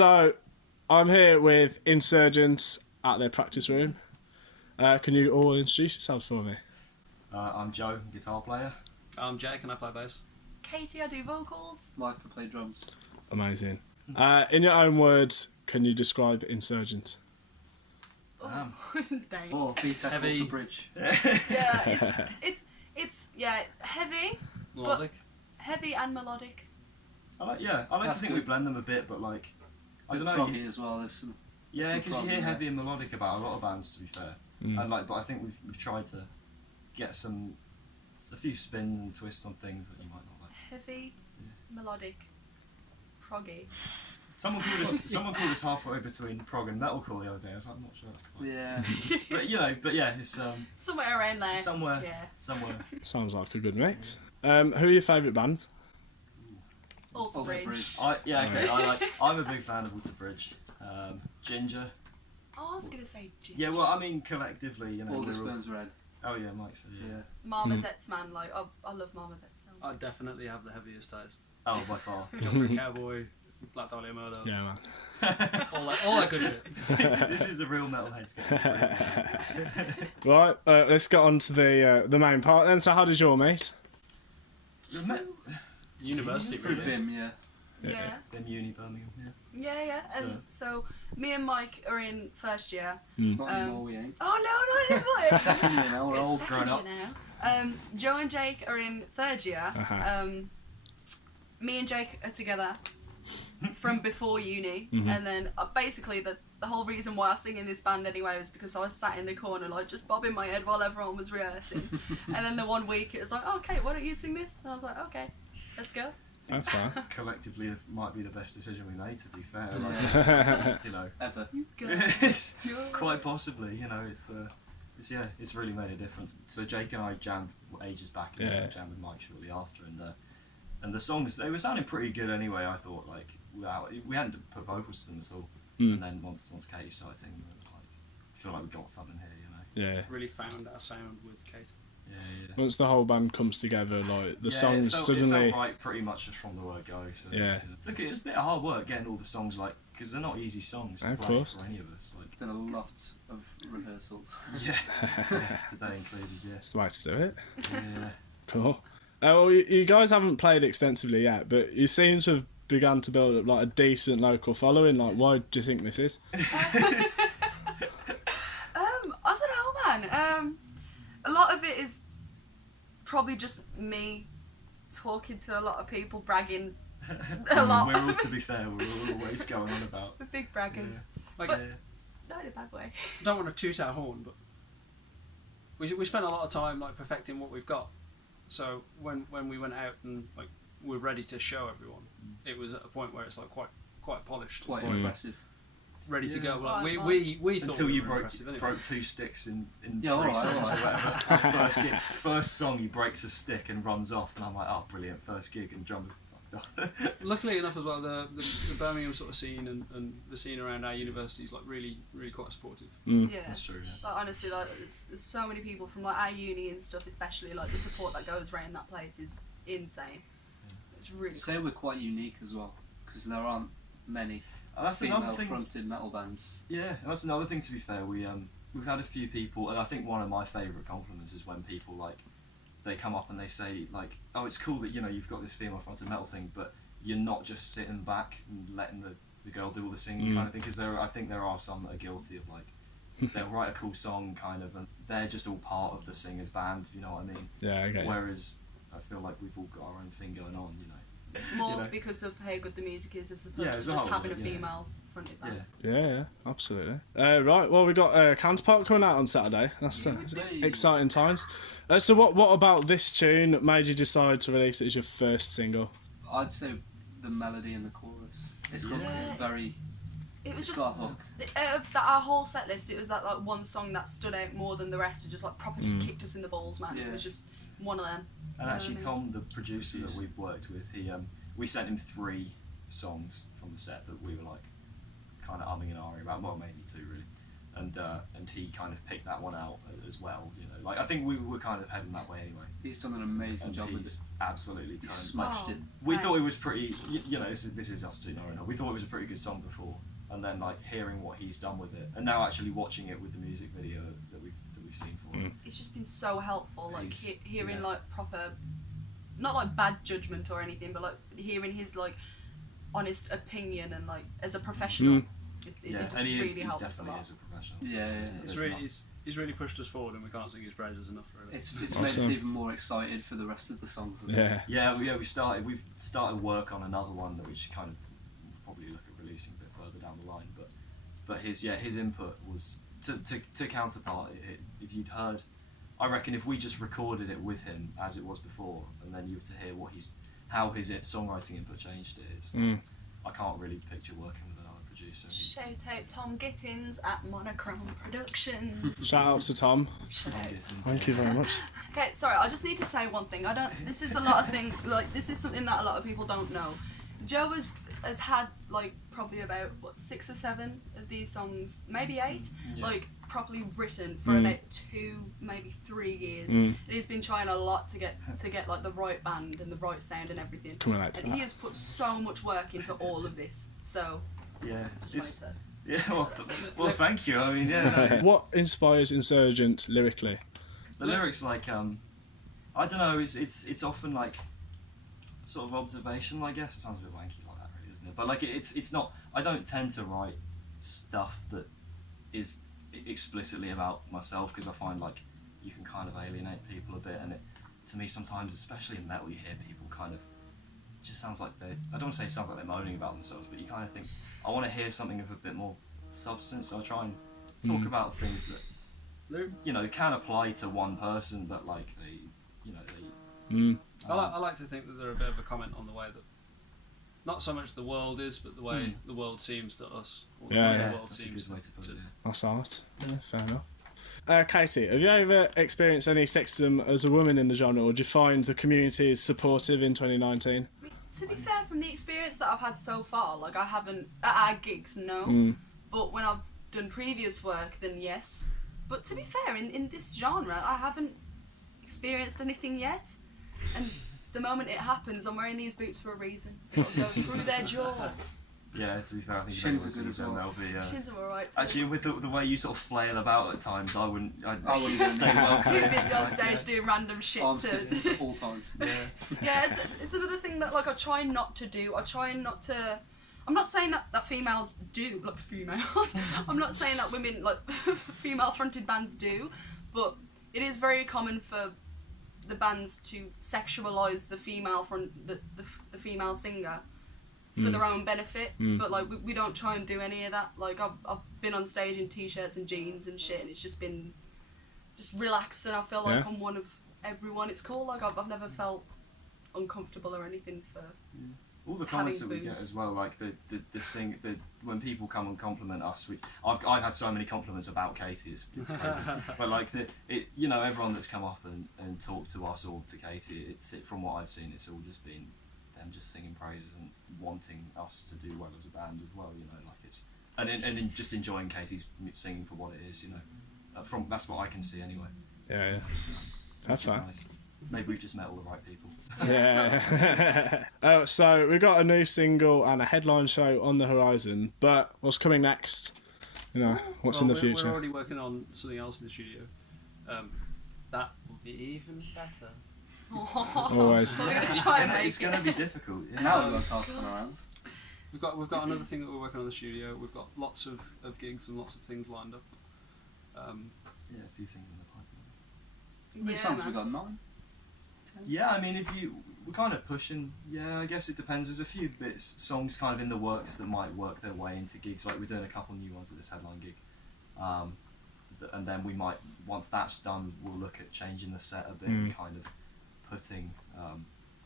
So, I'm here with Insurgent at their practice room. Can you all introduce yourselves for me? I'm Joe, guitar player. I'm Jake and I play bass. Katie, I do vocals. Mike, I play drums. Amazing. In your own words, can you describe Insurgent? Damn. Thanks. Or beat Heavy. to bridge. Yeah, it's heavy, Melodic. heavy and melodic. I like to think we blend them a bit, but like, I don't know. Proggy as well. There's some. Yeah, because you prog hear in there. heavy and melodic about a lot of bands, to be fair. And like, but I think we've tried to get a few spins and twists on things that you might not like. Heavy, melodic, proggy. Someone called us halfway between prog and metalcore the other day. I was like, I'm not sure that's quite. Yeah. but yeah, it's Somewhere around there. somewhere. Yeah. Somewhere. Sounds like a good mix. Who are your favourite bands? Alter Bridge. I'm a big fan of Alter Bridge. Ginger. Oh, I was gonna say Ginger. Yeah, well, I mean, collectively, you know. August we're all- Burns Red. Oh yeah, Mike said yeah. Marmoset's man, like I love Marmoset's so I much. definitely have the heaviest taste. Oh, by far. Jumping Cowboy, Black Dahlia Murder, Yeah, man. all that good shit. This is the real metalheads game. Right, let's get on to the main part then. So how did you all meet? Just The through- University, Through really. BIM, yeah. yeah. Them uni Birmingham, yeah. Yeah, and so me and Mike are in first year. Not anymore, we ain't. Oh no, not anymore. Second year now, we're It's all second grown year up. now. Joe and Jake are in third year. Uh-huh. Me and Jake are together from before uni, and then basically the whole reason why I sing in this band anyway was because I was sat in the corner like just bobbing my head while everyone was rehearsing. And then the one week it was like, oh, okay, why don't you sing this? And I was like, okay, let's go. That's fine. Collectively, it might be the best decision we made, to be fair. Like, Yeah. it's, you know, Ever. it's quite possibly, you know, it's really made a difference. So Jake and I jammed ages back, and then I jammed with Mike shortly after, and the songs, they were sounding pretty good anyway. I thought, like, we hadn't put vocals to them at all, and then once Katie started singing, it was like, I feel like we got something here, you know. Yeah. Really found our sound with Kate. Yeah. Once the whole band comes together, like the songs it suddenly. felt right pretty much just from the word go. So Yeah. it was a bit of hard work getting all the songs, like, because they're not easy songs to Of play course. for any of us. Like, Been a lot of rehearsals. yeah, today included. Yes. That's the way to do it. Yeah. Cool. Well, you guys haven't played extensively yet, but you seem to have begun to build up like a decent local following. Like, why do you think this is? I don't know, man. A lot of it is probably just me talking to a lot of people, bragging a lot. We're all, to be fair, we're all always going on about. We're big braggers. Like, But- Not in a bad way. I don't want to toot our horn, but we spent a lot of time like perfecting what we've got. So when we went out and like we're ready to show everyone, it was at a point where it's like quite polished, Quite impressive. ready to go. Like, Right, we thought Until we you were broke impressive anyway. broke 2 sticks in Yeah, 3 alright, songs or alright. whatever. First song, he breaks a stick and runs off, and I'm like, oh, brilliant, first gig, and drummers fucked up. Luckily enough as well, the Birmingham sort of scene and the scene around our university is like really quite supportive. Yeah. That's true. Yeah. Like, honestly, like there's so many people from like our uni and stuff, especially like the support that goes around that place is insane. It's really Say we're quite unique as well, because there aren't many That's another thing. female-fronted metal bands. Yeah, that's another thing. To be fair, we've had a few people, and I think one of my favourite compliments is when people like they come up and they say like, oh, it's cool that, you know, you've got this female fronted metal thing, but you're not just sitting back and letting the girl do all the singing kind of thing. Because I think there are some that are guilty of like they'll write a cool song kind of, and they're just all part of the singer's band. You know what I mean? Yeah, okay. Whereas I feel like we've all got our own thing going on. You know. more you know. because of how good the music is as opposed Yeah, to as a just whole, having a yeah. female fronted band. Yeah. Yeah, absolutely. Right, well, we got Counterpart coming out on Saturday. That's Yay. exciting times. So what about this tune made you decide to release it as your first single? I'd say the melody and the chorus. It's got Yeah. a very. It was It's just got a hook. out of our whole set list. It was that like one song that stood out more than the rest. It just like properly just kicked us in the balls, man. It Yeah. was just one of them. And actually, Tom, the producer that we've worked with, we sent him 3 songs from the set that we were like kind of umming and ahhing about. Well, maybe 2 really. and he kind of picked that one out as well. You know, like I think we were kind of heading that way anyway. He's done an amazing And job with it. he's absolutely He turned. smashed it. We thought it was pretty. You know, this is us two, no. We thought it was a pretty good song before, and then like hearing what he's done with it, and now actually watching it with the music video that we've seen for it. It's just been so helpful, like hearing yeah. like proper, not like bad judgment or anything, but like hearing his like honest opinion and like as a professional. It just and he really helps a definitely lot. is a professional. Yeah. He's really pushed us forward, and we can't sing his praises enough. Really. It's made us even more excited for the rest of the songs as well. We've started work on another one that we should kind of probably look at releasing a bit further down the line. But his input was to Counterpart. If you'd heard, I reckon if we just recorded it with him as it was before, and then you were to hear how his songwriting input changed it, it's I can't really picture working with another producer. Shout out Tom Gittins at Monochrome Productions. Shout out to Tom. Shout out. Thank you very much. Okay, sorry, I just need to say one thing. This is a lot of things, like, this is something that a lot of people don't know. Joe has had, like, probably about, 6 or 7 of these songs, maybe 8, like, properly written for about 2, maybe 3 years. And he's been trying a lot to get like, the right band and the right sound and everything. Can relate to And that. he has put so much work into all of this, so... Yeah, just wanted to... yeah. Well, thank you. I mean, yeah. No, What inspires Insurgent lyrically? the lyrics, like, I don't know. It's often like sort of observational, I guess. It sounds a bit wanky like that, really, doesn't it? But like, it's not. I don't tend to write stuff that is explicitly about myself, because I find like you can kind of alienate people a bit, and to me sometimes, especially in metal, you hear people kind of. It just sounds like I don't want to say it sounds like they're moaning about themselves, but you kind of think, I want to hear something of a bit more substance, so I try and talk about things that, you know, can apply to one person, but like I like to think that they're a bit of a comment on the way that, not so much the world is, but the way the world seems to us. Or the way the world that's a seems good way to put it. Yeah. That's art. Yeah, fair enough. Katie, have you ever experienced any sexism as a woman in the genre, or do you find the community is supportive in 2019? To be fair, from the experience that I've had so far, like I haven't at our gigs, no. But when I've done previous work, then yes. But to be fair, in this genre, I haven't experienced anything yet. And the moment it happens, I'm wearing these boots for a reason. I'll go through their jaw. Yeah, to be fair, I think Shins if are good as well. they'll be. Shins are alright. Actually, with the way you sort of flail about at times, I wouldn't stay well. Too busy on stage doing random shit Arms to... distance at all times. Yeah, it's another thing that like I try not to do. I try not to. I'm not saying that females do, like females. I'm not saying that women, like female-fronted bands do, but it is very common for the bands to sexualize the female the female singer for their own benefit. But like we don't try and do any of that. Like I've been on stage in t-shirts and jeans and shit, and it's just been just relaxed, and I feel like I'm one of everyone. It's cool. Like I've never felt uncomfortable or anything for. All the comments that we get as well, like when people come and compliment us, I've had so many compliments about Katie, it's crazy. But like you know, everyone that's come up and talked to us or to Katie, from what I've seen, it's all just been them just singing praises and wanting us to do well as a band as well. You know, like it's and just enjoying Katie's singing for what it is. You know, that's what I can see anyway. Yeah. That's fine. Nice. Maybe we've just met all the right people. Yeah. So we've got a new single and a headline show on the horizon, but what's coming next? You know, what's in the future? We're already working on something else in the studio. That will be even better. Always. We're gonna try and make It's going to be difficult. Yeah. Now we've got tasks on our hands. We've got another thing that we're working on in the studio. We've got lots of gigs and lots of things lined up. Yeah, a few things in the pipeline. How many songs we got? 9? Yeah, I mean, we're kind of pushing. Yeah, I guess it depends. There's a few songs kind of in the works that might work their way into gigs. Like we're doing a couple new ones at this headline gig, and then we might, once that's done, we'll look at changing the set a bit and kind of putting,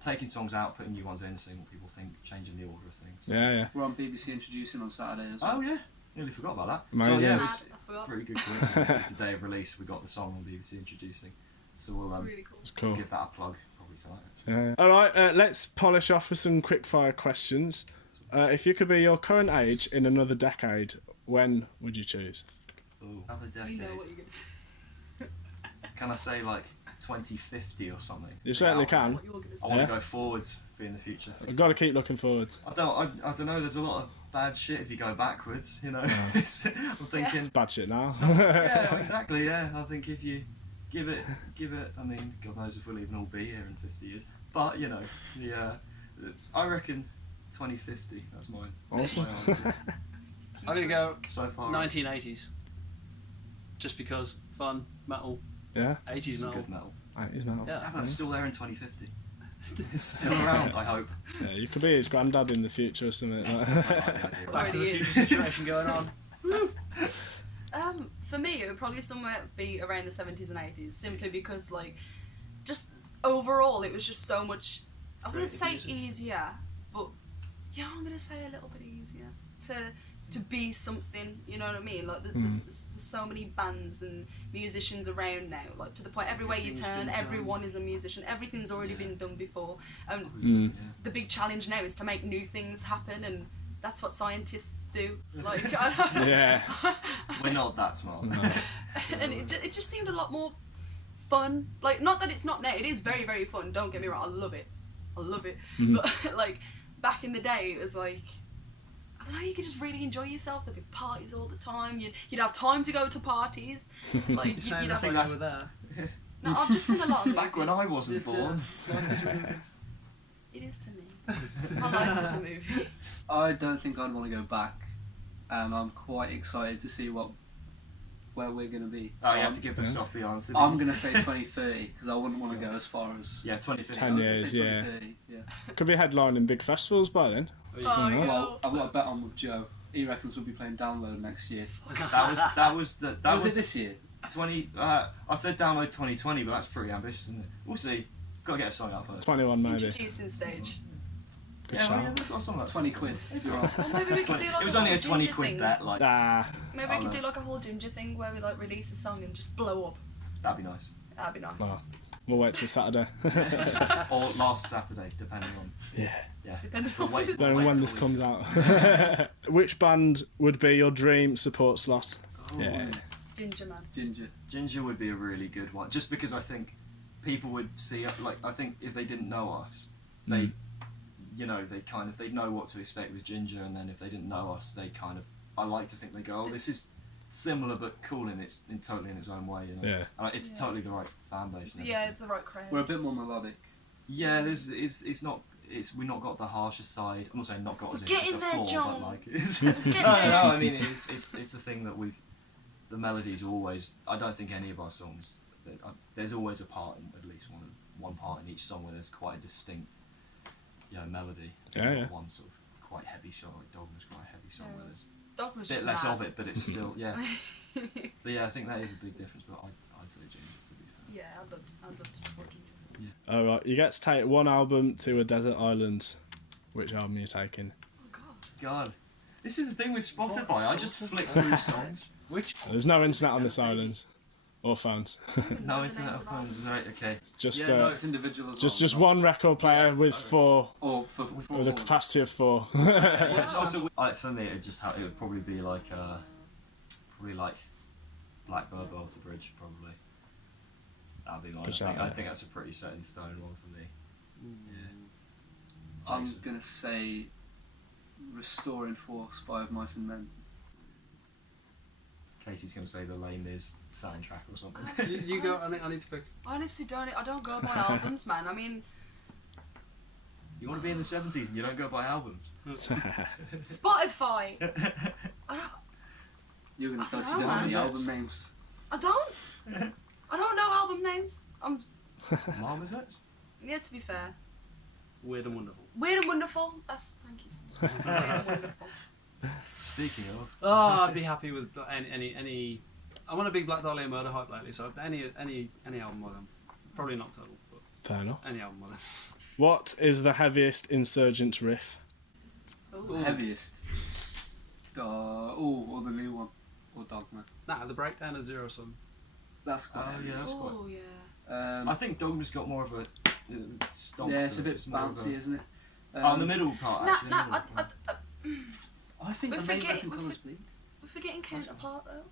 taking songs out, putting new ones in, seeing what people think, changing the order of things. Yeah. We're on BBC Introducing on Saturday as well. Oh yeah, nearly forgot about that. Amazing. So yeah, Mad, it's I forgot. pretty good coincidence. It's the day of release, we got the song on BBC Introducing. So we'll It's really cool. It's cool. give that a plug probably tonight. Actually. Yeah. All right, let's polish off with some quick-fire questions. If you could be your current age in another decade, when would you choose? Ooh, another decade. You know what you're going to say. Can I say like 2050 or something? You certainly can. What you're going to I say. want Yeah. to go forwards, be in the future. I've got to keep looking forward. I don't know. There's a lot of bad shit if you go backwards. You know. Yeah. I'm thinking. Bad shit now. Yeah, exactly. Yeah, I think if you give it. I mean, God knows if we'll even all be here in 50 years. But you know, I reckon 2050. That's mine. That's my answer. I'm gonna go So far. 1980s. Just because fun, metal, Yeah, 80s Some metal. good metal. it is metal. Yeah. Yeah, but it's still there in 2050. It's still around, I hope. Yeah, you could be his granddad in the future or something. Like. Back to the Already future is. situation going on. For me, it would probably somewhere be around the 70s and 80s, simply because, like, just overall, it was just so much. I wouldn't Creative say music. easier, but yeah, I'm gonna say a little bit easier to be something. You know what I mean? Like, there's so many bands and musicians around now. Like, to the point, everywhere you Everything's turn, been done. everyone is a musician. Everything's already been done before. Mm. The big challenge now is to make new things happen, and that's what scientists do. Like, I don't, Yeah. We're not that smart. and it just seemed a lot more fun. Like, not that it's not now, it is very, very fun, don't get me wrong, I love it. But, like, back in the day, it was like, I don't know, you could just really enjoy yourself. There'd be parties all the time. You'd have time to go to parties. Like, You're you'd saying have... that's why you were there. No, I've just seen a lot of Back when movies. I wasn't born. It is to me. My life is a movie. I don't think I'd want to go back, and I'm quite excited to see where we're going to be. Oh, you have to give the soppy answer. I'm going to say 2030 because I wouldn't want to go as far as. Yeah, 2050. 10 I'm gonna years, say yeah. 2030, yeah. Could be headlining big festivals by then. Oh, know. Well, I've got a bet on with Joe. He reckons we'll be playing Download next year. That was Was it this year? 20. I said download 2020, but that's pretty ambitious, isn't it? We'll see. Got to get a song out first. 21 maybe. Introducing stage. Good Yeah, well, shout. yeah, we've got a song like 20 quid if you're on. Or maybe we could do like It was a only whole a 20 ginger quid thing. bet. Like Maybe we I'll, could do like a whole ginger thing where we like release a song and just blow up. that'd be nice. That'd be nice. Well, we'll wait till Saturday. Or last Saturday, depending on. Yeah. Yeah. Depending We'll on wait- what Then wait when till this we- comes out. Which band would be your dream support slot? Yeah. Ginger man. Ginger. Ginger would be a really good one, just because I think people would see, like, I think if they didn't know us, they, you know, they'd know what to expect with Ginger, and then if they didn't know us, they kind of, I like to think they go, oh, this is similar but cool totally in its own way, you know. Yeah. And it's Yeah. totally the right fan base. And Yeah, everything. it's the right crowd. We're a bit more melodic. Yeah, we've not got the harsher side. I'm not saying not got as Get it's in a there, flaw, John. but like it's Get no, there. I mean it's a thing that the melodies are always. I don't think any of our songs. There's always a part in at least one part in each song where there's quite a distinct, melody. Yeah. One sort of quite heavy song, like Dogma's quite a heavy song where there's Dog was a bit just less mad. of it, but it's still But yeah, I think that is a big difference. But I'd say Ginger, to be fair. Yeah, I'd love to support Ginger. Alright, you get to take one album to a desert island. Which album are you taking? Oh god. God, this is the thing with Spotify. I just flick through songs. Which? There's no internet on this island. Or phones. No The internet names or of phones, right? Okay. Just Yeah, no, It's individual as well. just not- one record player with four, Or for with a capacity of 4. It's also like for me, it would probably be like Blackbird Bow to Bridge probably. That'd be mine. Good shout, I yeah. think that's a pretty set in stone one for me. I'm Jason. gonna say Restoring Force by Of Mice and Men. Casey's gonna say the Les Mis soundtrack or something. You go. I need to pick. I honestly I don't go by albums, man. I mean, You want to be in the 70s and you don't go by albums. Spotify. I don't. You're gonna I tell us don't you know, don't know the man. album names. I don't know album names. Marmosets? Yeah, to be fair. Weird and wonderful. Weird and wonderful. Thank you. Weird and wonderful. Speaking of, Oh, I'd be happy with any. I'm on a big Black Dahlia murder hype lately, so any album by them. Probably not Total, but Fair enough. any album by them. What is the heaviest Insurgent riff? Ooh. Heaviest. Or the new one. Or Dogma. Nah, the breakdown of Zero Sum. That's quite Oh, heavy. yeah. That's Oh yeah. I think Dogma's got more of a stomp. Yeah, to it's a it. bit more of bouncy, isn't it? Oh, in the middle part Nah, actually. nah. the middle part. I think We're the main forgetting- riff in we're Colours Bleed. We're forgetting Counterpart though.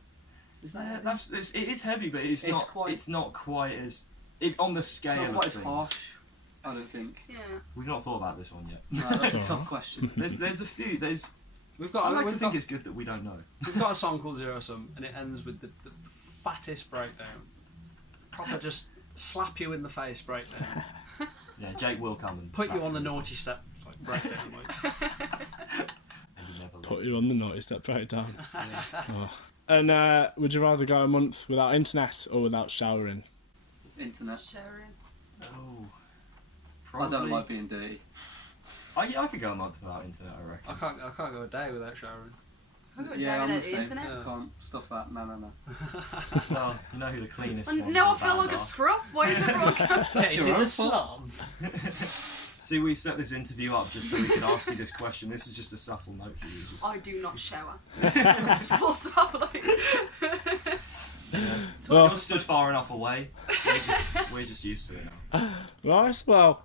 Is that Yeah, heavy? it is heavy, but it's not. quite- It's not quite as on the It's scale not of quite as things. harsh. I don't think. Yeah. We've not thought about this one yet. No, that's a Sure. tough question. There's a few. We've I got. like to we've think got, it's good that we don't know. we've got a song called Zero Sum, and it ends with the fattest breakdown. Proper just slap you in the face breakdown. Yeah, Jake will come and Put slap you on the naughty step like breakdown. Like. and you never Put leave. you on the naughty step breakdown. Oh. And would you rather go a month without internet or without showering? Internet. Sharing. Oh, I probably. don't like being dirty. I could go a month without internet. I reckon. I can't go a day without showering. I've got Yeah, I'm David the at the same. internet. Yeah. I can't stuff that. No. Well, you know who the cleanest. And ones now in I the feel band like a are. scruff. Why is everyone going? That's Get your into own the fault. slum. See, we set this interview up just so we could ask you this question. This is just a subtle note for you. Just, I do not shower. Just full stop. Like. Well, you're stood far enough away. We're just used to it now. right, well,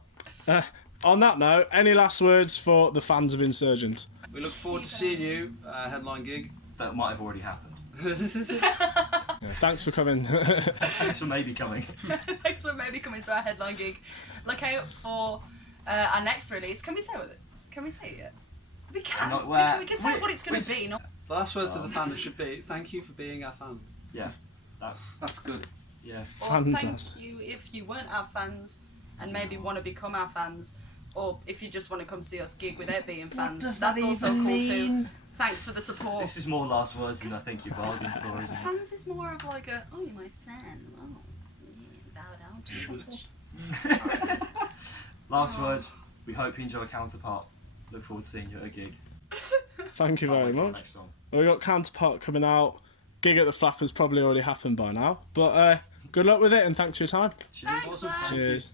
on that note, any last words for the fans of Insurgent? We look forward to seeing you headline gig. That might have already happened. Yeah, thanks for coming. Thanks for maybe coming. Thanks for maybe coming to our headline gig. Look out for our next release. Can we say what it is? Can we say it yet? We can. Not- We can say we- what it's going to be. Not The last word to the fans should be thank you for being our fans. Yeah, that's That's good. yeah. or Fantastic. thank you if you weren't our fans and maybe want to become our fans, or if you just want to come see us gig without being fans. That's also cool too. Thanks for the support. This is more last words than I think you bargained for, isn't it? Fans is more of like a, oh, you're my fan. Oh, yeah, bow down to me. Last words. We hope you enjoy Counterpart. Look forward to seeing you at a gig. Thank you Can't very wait for our much. next song. Well, we got Counterpart coming out. Gig at the Flappers probably already happened by now. But good luck with it and thanks for your time. Cheers. Thanks, Awesome. man. Cheers.